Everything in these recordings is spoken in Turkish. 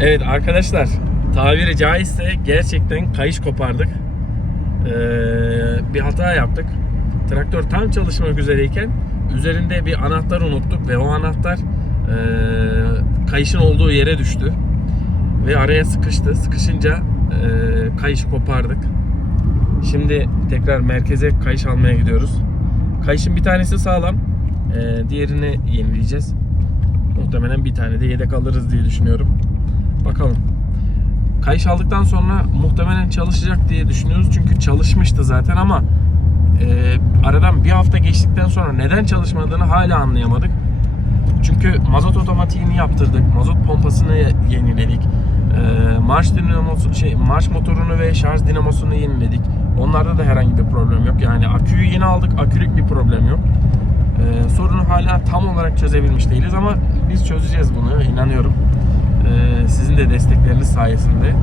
Evet arkadaşlar tabiri caizse gerçekten kayış kopardık. Ee, bir hata yaptık. Traktör tam çalışmak üzereyken üzerinde bir anahtar unuttuk ve o anahtar ee, kayışın olduğu yere düştü. Ve araya sıkıştı. Sıkışınca ee, kayışı kopardık. Şimdi tekrar merkeze kayış almaya gidiyoruz. Kayışın bir tanesi sağlam. ee, diğerini yenileyeceğiz. Muhtemelen bir tane de yedek alırız diye düşünüyorum. Bakalım. Kayış aldıktan sonra muhtemelen çalışacak diye düşünüyoruz. Çünkü çalışmıştı zaten ama e, aradan bir hafta geçtikten sonra neden çalışmadığını hala anlayamadık. Çünkü mazot otomatiğini yaptırdık. Mazot pompasını yeniledik. E, marş dinamosu şey marş motorunu ve şarj dinamosunu yeniledik. Onlarda da herhangi bir problem yok. Yani aküyü yeni aldık. Akülük bir problem yok. E, sorunu hala tam olarak çözebilmiş değiliz ama biz çözeceğiz bunu inanıyorum. E, sizin de destekleriniz sayesinde.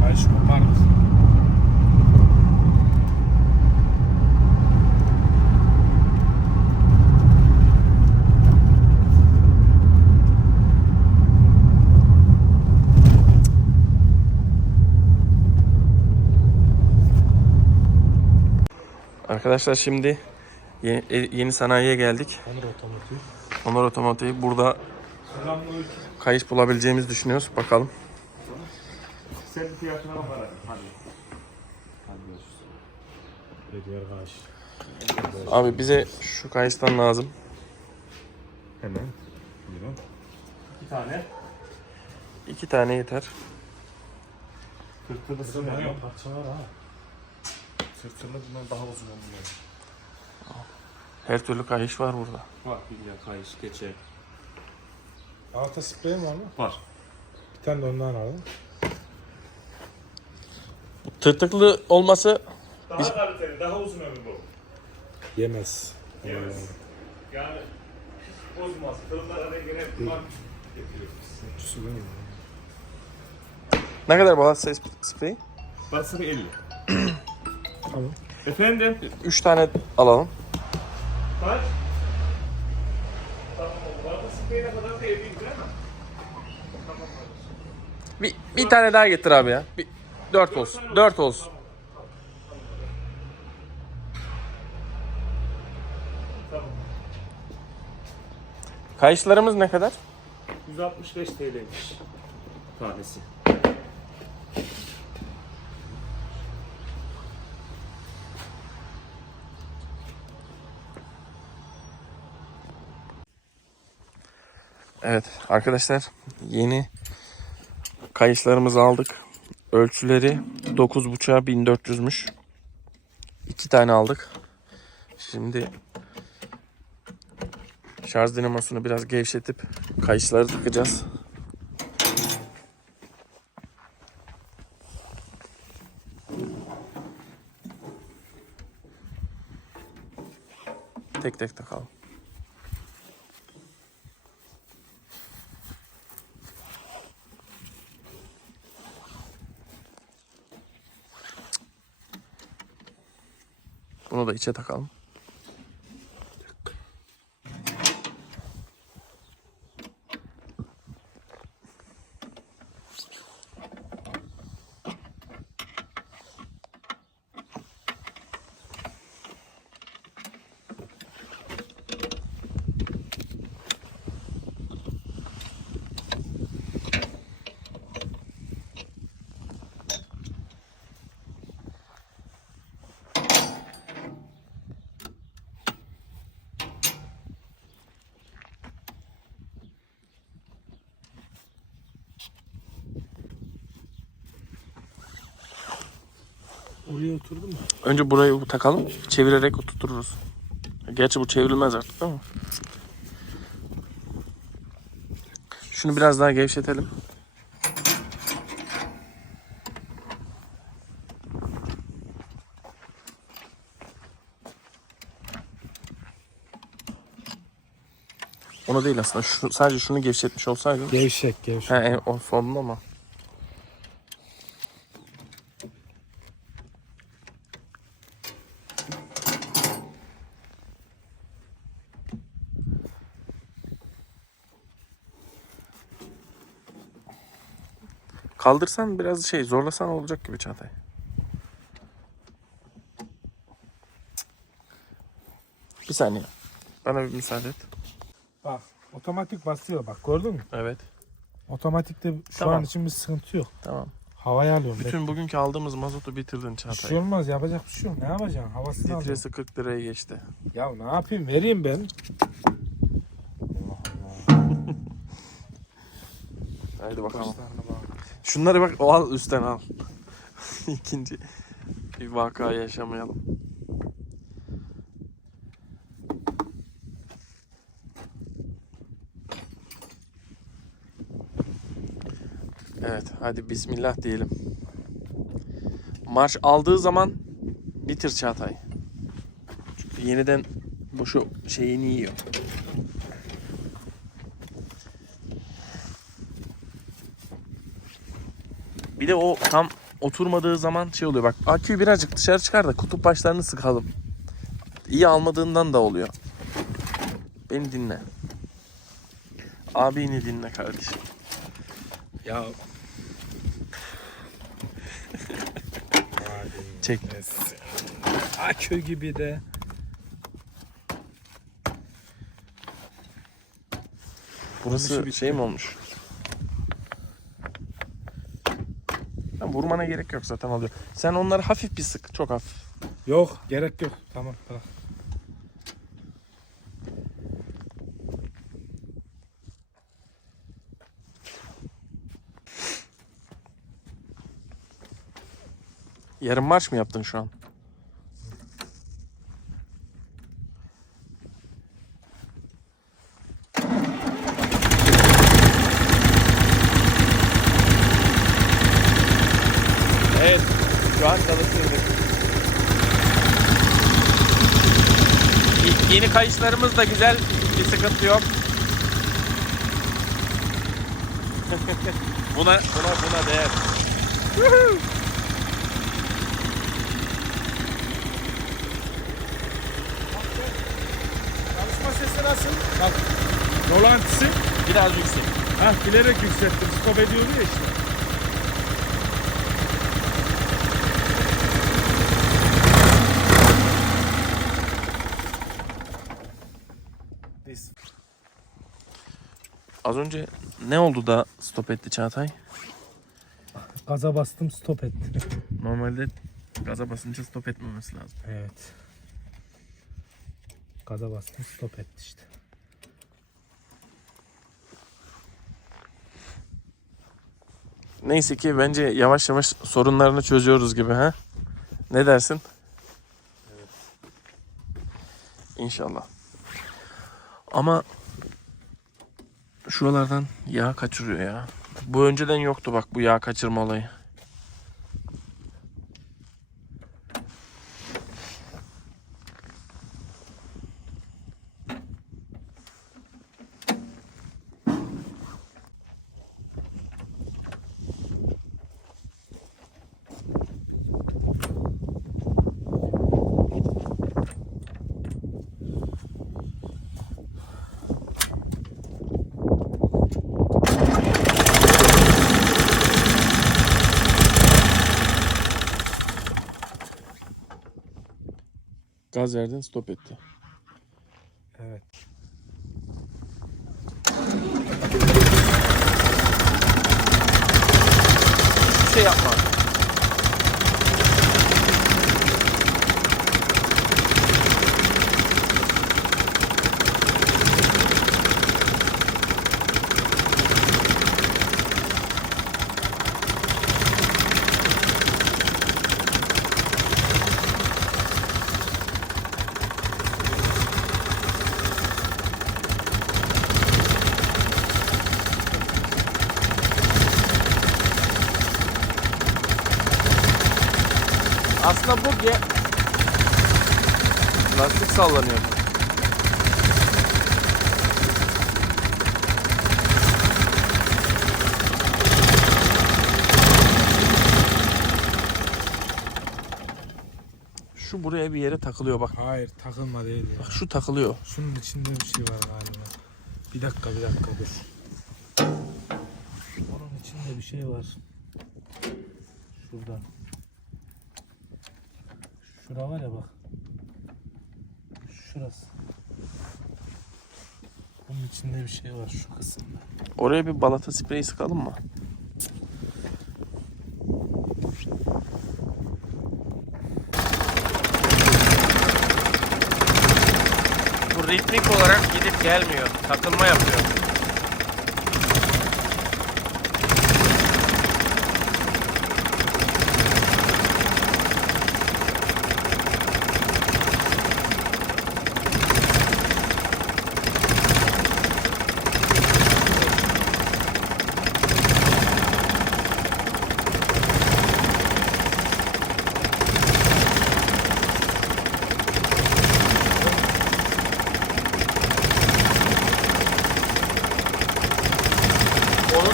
Kayış kopardık. Arkadaşlar şimdi yeni, e, yeni sanayiye geldik. Onur otomotiv. Onur Otomotiv burada kayış bulabileceğimizi düşünüyoruz. Bakalım. Sen fiyatına bak hadi. Hadi. Görüşürüz. Kayış. Abi bize şu kayıştan lazım. Hemen. Buyurun. İki tane. İki tane yeter. Tırtılısı var ya. Parça var ha. Tırtılı bundan daha uzun oluyor. Her türlü kayış var burada. Var bilya kayış geçe. Alta sprey mi var mı? Var. Bir tane de ondan alalım. Tırtıklı olması Daha kaliteli, daha uzun ömür bu. Yemez. Yemez. Yani hiç bozmaz. Fırınlara göre bunlar getiriyoruz. Değil mi? ne kadar bu ses spreyi? Basırı 50. Tamam. Efendim? Üç tane alalım. Kaç? Tamam. Vardı kadar da 50 değil mi? Tamam. Bir, bir tane daha getir abi ya. Bir, dört olsun. Dört olsun. Tamam. Kayışlarımız ne kadar? 165 TL'ymiş tanesi. Evet arkadaşlar yeni kayışlarımızı aldık. Ölçüleri 9.5'a 1400'müş. İki tane aldık. Şimdi şarj dinamosunu biraz gevşetip kayışları takacağız. Tek tek takalım. Bunu da içe takalım. Oraya oturdu mu? Önce burayı takalım. Çevirerek oturturuz. Gerçi bu çevrilmez artık değil mi? Şunu biraz daha gevşetelim. Onu değil aslında. Şu, sadece şunu gevşetmiş olsaydın. Gevşek gevşek. He, o sorun ama. Kaldırsan biraz şey zorlasan olacak gibi Çağatay. Bir saniye. Bana bir müsaade et. Bak otomatik basıyor bak gördün mü? Evet. Otomatikte şu Tamam. an için bir sıkıntı yok. Tamam. Havaya alıyorum. Bütün bugünkü aldığımız mazotu bitirdin Bir şey Çağatay. olmaz yapacak bir şey yok. Ne yapacaksın? Havasını alıyorum. Litresi 40 liraya geçti. Ya ne yapayım vereyim ben. Haydi bakalım. Başlarına. Şunları bak o al üstten al. İkinci bir vaka yaşamayalım. Evet hadi bismillah diyelim. Marş aldığı zaman bitir Çağatay. Çünkü yeniden bu şu şeyini yiyor. Bir de o tam oturmadığı zaman şey oluyor bak aküyü birazcık dışarı çıkar da kutup başlarını sıkalım. İyi almadığından da oluyor. Beni dinle. Abini dinle kardeşim. Ya. Çek. Akü gibi de. Burası şey mi olmuş? Vurmana gerek yok zaten alıyor. Sen onları hafif bir sık. Çok hafif. Yok gerek yok. Tamam bırak. Yarım marş mı yaptın şu an? Evet, şu an çalışıyoruz. Yeni kayışlarımız da güzel, bir sıkıntı yok. buna, buna, buna değer. Çalışma sesi nasıl? Bak. Rolantisi. Biraz yüksek. Hah bilerek yükselttim. Stop ediyordu ya işte. Biz. Az önce ne oldu da stop etti Çağatay? Gaza bastım stop etti. Normalde gaza basınca stop etmemesi lazım. evet. Gaza bastım stop etti işte. Neyse ki bence yavaş yavaş sorunlarını çözüyoruz gibi ha. Ne dersin? İnşallah. Ama şuralardan yağ kaçırıyor ya. Bu önceden yoktu bak bu yağ kaçırma olayı. Gaz verdin stop etti. Aslında bu ge... Lastik sallanıyor. Şu buraya bir yere takılıyor bak. Hayır takılma değil ya. Bak şu takılıyor. Şunun içinde bir şey var galiba. Bir dakika bir dakika dur. Onun içinde bir şey var. Şurada. Şura var ya bak. Şurası. Bunun içinde bir şey var şu kısımda. Oraya bir balata spreyi sıkalım mı? Bu ritmik olarak gidip gelmiyor. Takılma yapıyor.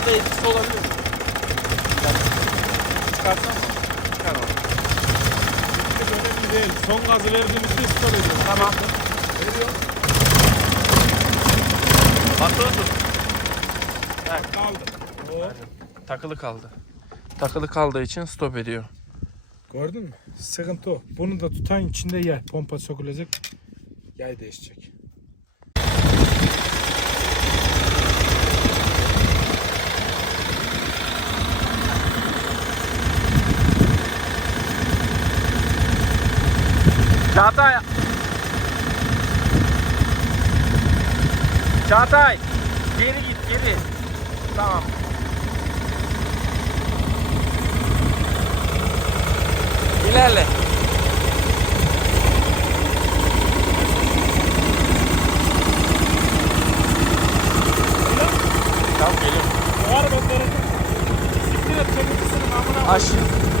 Onun da etkisi olabilir. Çıkarsan çıkarma. Önemli değil. Son gazı verdiğimizde stop ediyor. Tamam. Basılı tut. Kaldı. O. Takılı kaldı. Takılı kaldığı için stop ediyor. Gördün mü? Sıkıntı o. Bunu da tutan içinde yay. Pompa sökülecek. Yay değişecek. Çağatay. Çağatay. Geri git geri. Tamam. İlerle. Tamam geliyorum. Bu araba Siktir et çabuk amına. Aşağı.